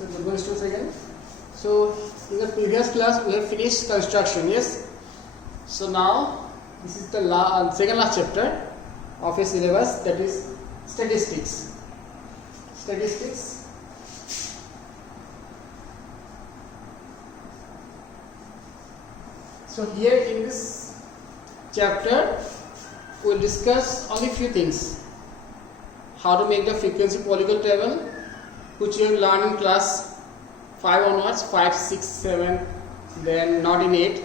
So good morning students again. So in the previous class we have finished construction, yes. So now this is the second last chapter of a syllabus, that is statistics. Statistics. So here in this chapter we will discuss only few things. How to make the frequency polygon table, which you have learned in class 5 onwards, 5, 6, 7, then not in 8.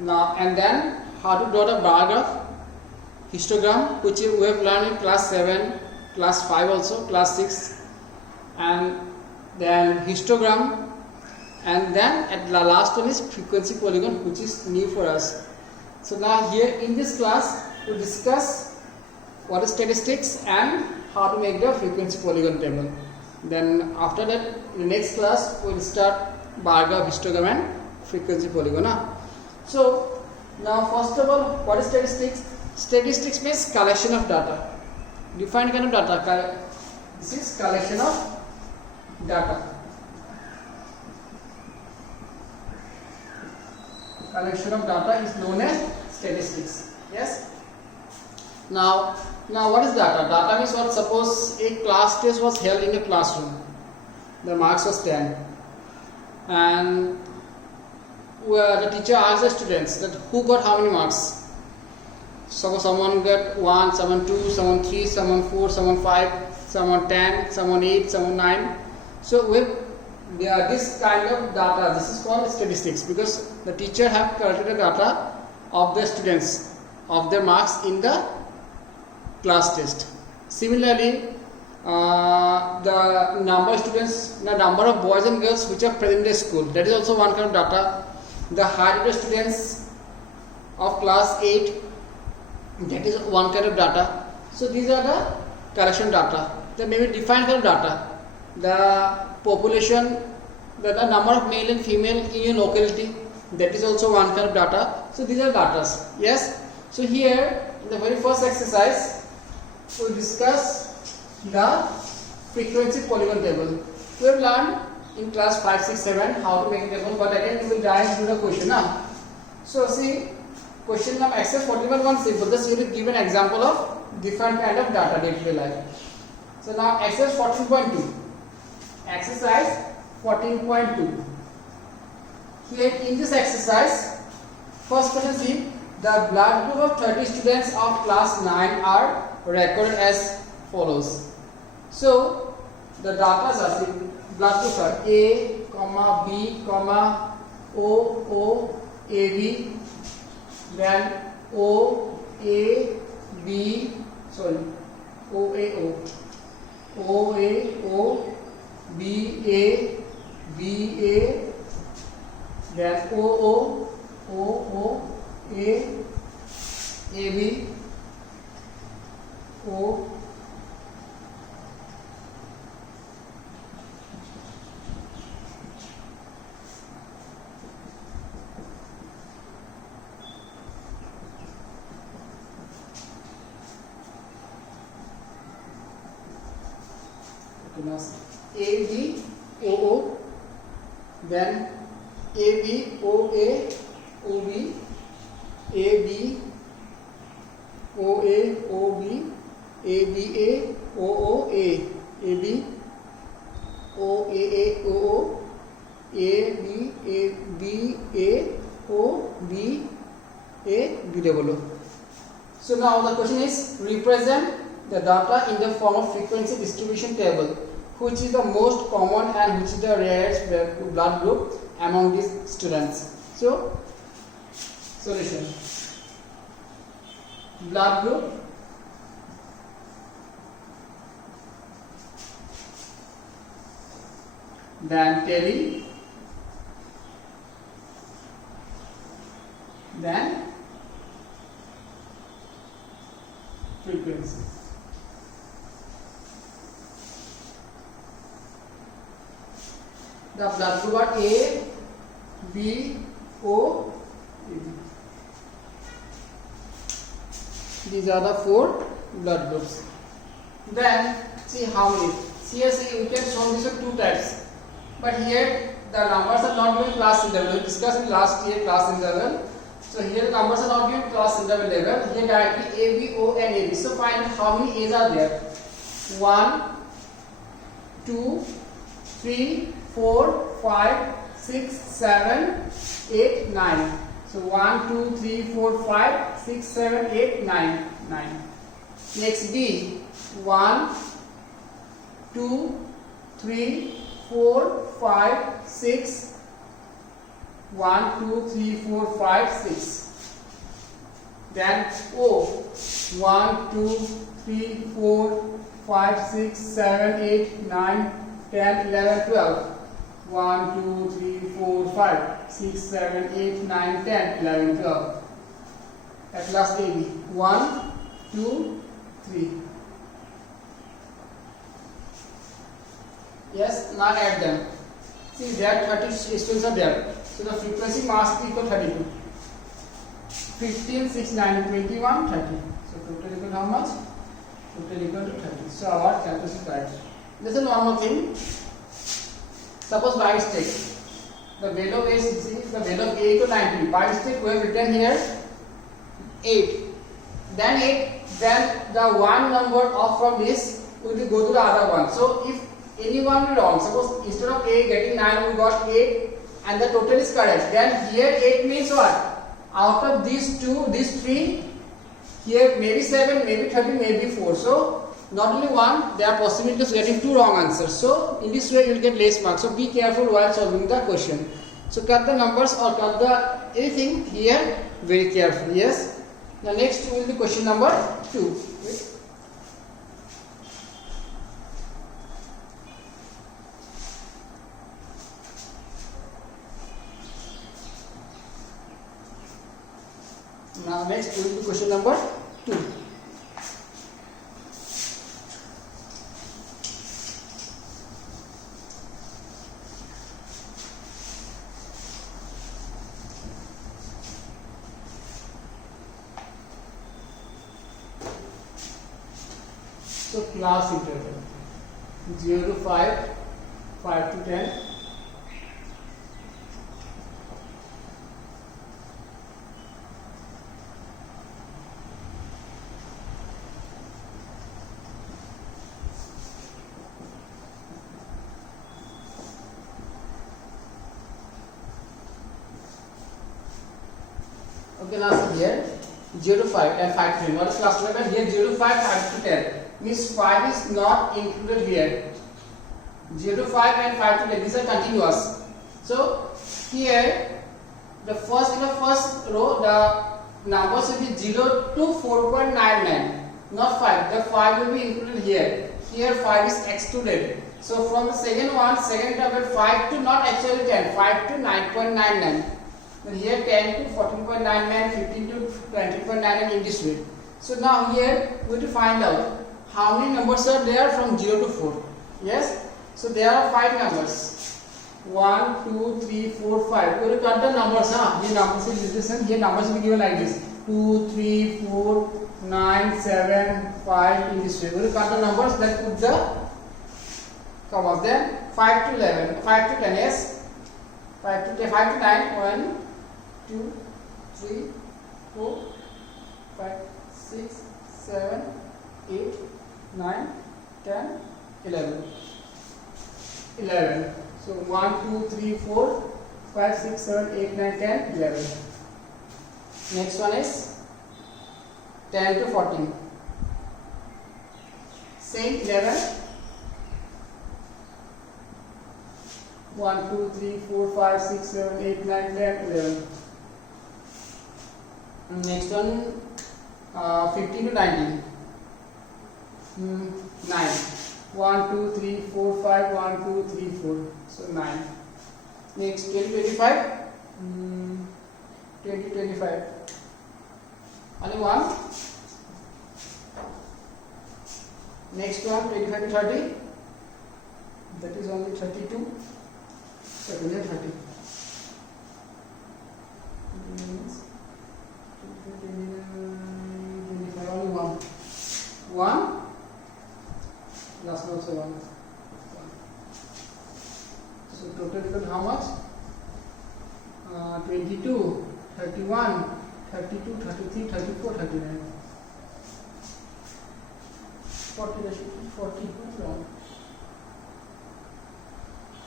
Now and then how to draw the bar graph, histogram, which we have learned in class 7, class 5 also, class 6, and then histogram, and then at the last one is frequency polygon, which is new for us. So now here in this class we will discuss what is statistics and how to make the frequency polygon table. Then after that, in the next class we will start bar graph, histogram and frequency polygon. So now first of all, what is statistics? Statistics means collection of data. Defined kind of data. This is collection of data. Collection of data is known as statistics. Yes. Now what is data? Data means what? Suppose a class test was held in a classroom. The marks was 10, and the teacher asked the students that who got how many marks. So someone got 1, someone 2, someone 3, someone 4, someone 5, someone 10, someone 8, someone 9. So with this kind of data, this is called statistics, because the teacher have collected the data of the students, of their marks in the class test. Similarly, the number of students, the number of boys and girls which are present in the school, that is also one kind of data. The height of the students of class 8, that is one kind of data. So these are the collection data. There may be defined kind of data. The population, the number of male and female in your locality, that is also one kind of data. So these are data. Yes. So here in the very first exercise we will discuss the frequency polygon table. We have learned in class 5, 6, 7 how to make a table, but again we will dive into the question now. So see, question number exercise 41 simple. Just you will give an example of different kind of data day-to-day life. So now exercise 14.2. Exercise 14.2. Here in this exercise, first question, see, the blood group of 30 students of class 9 are recorded as follows. So the data are, blood groups are A, B, O, A, B, then O, A, B, sorry, O, A, O, O, A, O, B, A, B, A, then O, A, B, O, A, B, O, then A, B, O, A, O, B, A, B, O, A, O, B, A, B, A, O, A, A, B, O, A, O, A, B, A, B, A, O, B, A, B double O. So now the question is, represent the data in the form of frequency distribution table. Which is the most common and which is the rarest blood group among these students? So, solution. Blood group, then tele, then frequency. The blood group are A, B, O, A, B. These are the 4 blood groups. Then see how many. Here see we can show this two types, but here the numbers are not given class interval. We discussed in last year class interval. So here the numbers are not given class interval level. Here directly A, B, O and A, B. So find how many A's are there. 1, 2, 3, 4, 5, 6, 7, 8, 9. So 1, 2, 3, 4, 5, 6, 7, 8, 9. 9. Next B. 1, 2, 3, 4, 5, 6. 1, 2, 3, 4, 5, 6. Then O. 1, 2, 3, 4, 5, 6, 7, 8, 9, 10, 11, 12. 1, 2, 3, 4, 5, 6, 7, 8, 9, 10, 11, 12. At last AB. 1, 2, 3. Yes, now add them. See, there 30 students are there. So the frequency must be equal 32. 15, 6, 9, 21, 30. So total equal how much? Total equal to 30. So our calculation is right. Listen one more thing. Suppose by mistake the value of A is the value of A equal 90. By mistake we have written here 8. Then 8. Then the one number off from this will go to the other one. So if any one is wrong, suppose instead of A getting 9 we got 8 and the total is correct, then here 8 means what? Out of these two, these three, here maybe 7, maybe 13, maybe 4. So not only one, there are possibilities of getting two wrong answers. So in this way you will get less marks. So be careful while solving the question. So cut the numbers or cut the anything here very carefully. Yes. The next will be question number 2. Now next will be question number 2. So class interval 0 to 5, 5 to 10. Okay, now see here 0 to 5 and 5 to 10. What is class interval? Here 0 to 5, 5 to 10. Means 5 is not included here. 0 to 5 and 5 to 10. These are continuous. So here the first in the first row the numbers will be 0 to 4.99, not 5. The 5 will be included here. Here 5 is excluded. So from the second one, second interval 5 to not actually 10, 5 to 9.99. Then here 10 to 14.99, 15 to 20.99 in this way. So now here we have to find out how many numbers are there from 0 to 4. Yes. So there are 5 numbers. 1, 2, 3, 4, 5. We will cut the numbers. Here numbers is listen. Here numbers will be given like this: 2, 3, 4, 9, 7, 5. In this way, we will cut the numbers. Then put the commas. Then 5 to 11, 5 to 10. Yes. 5 to 10, 5 to 9. 1, 2, 3, 4, 5, 6, 7, 8, 9, 10, 11. 11. So 1, 2, 3, 4, 5, 6, 7, 8, 9, 10, 11. Next one is 10 to 14. Same 11. 1, 2, 3, 4, 5, 6, 7, 8, 9, 10, 11. Next one 15 to 19. 9. 1, 2, 3, 4, 5, 1, 2, 3, 4. So 9. Next 20, 25. 20, 25. Only one. Next one 25 to 30. That is only 32. So 30. Only one. Last also one. So total equal how much? 22, 31, 32, 33, 34, 39. 40, that should be 40. What's wrong?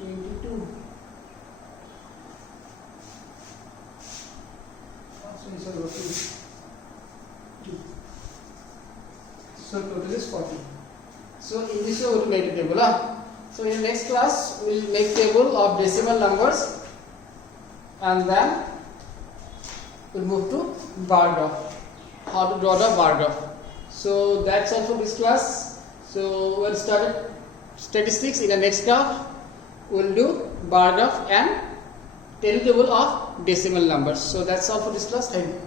22. So total is 40. So in this way we will make a table. So in next class we will make table of decimal numbers, and then we will move to bar graph. How to draw the bar graph. So that's all for this class. So we'll start statistics. In the next graph we will do bar graph and table of decimal numbers. So that's all for this class. Thank you.